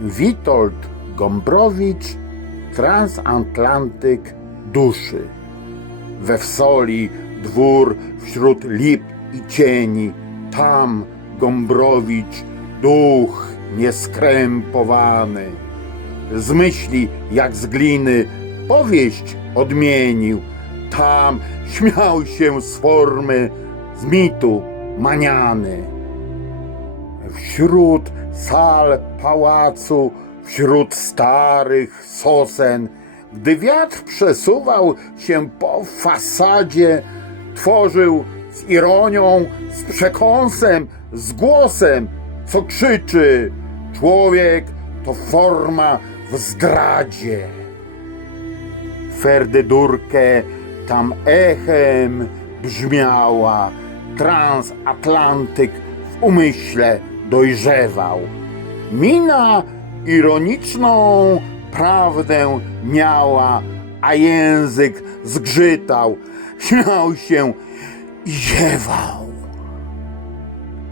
Witold Gombrowicz, transatlantyk duszy. We wsoli dwór wśród lip i cieni, tam Gombrowicz, duch nieskrępowany. Z myśli jak z gliny powieść odmienił, tam śmiał się z formy, z mitu maniany. Wśród sal pałacu, wśród starych sosen, gdy wiatr przesuwał się po fasadzie, tworzył z ironią, z przekąsem, z głosem, co krzyczy: Człowiek to forma w zdradzie. Ferdydurkę tam echem brzmiała, transatlantyk w umyśle dojrzewał. Mina ironiczną prawdę miała, a język zgrzytał, śmiał się i ziewał.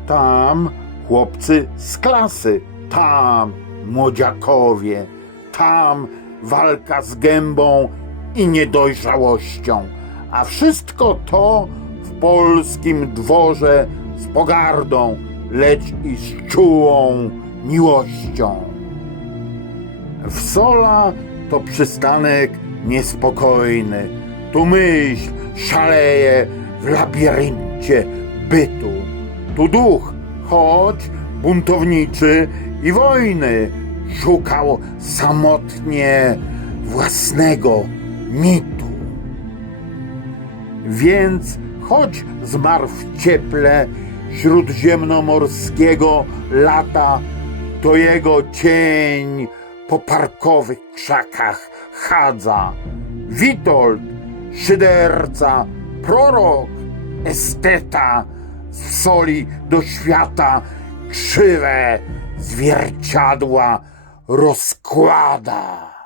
Tam chłopcy z klasy, tam młodziakowie, tam walka z gębą i niedojrzałością, a wszystko to w polskim dworze z pogardą, lecz i z czułą miłością. Wsola to przystanek niespokojny, tu myśl szaleje w labiryncie bytu. Tu duch, choć buntowniczy i wojny, szukał samotnie własnego mitu. Więc choć zmarł w cieple śródziemnomorskiego lata, to jego cień po parkowych krzakach chadza. Witold, szyderca, prorok, esteta, z soli do świata krzywe zwierciadła rozkłada.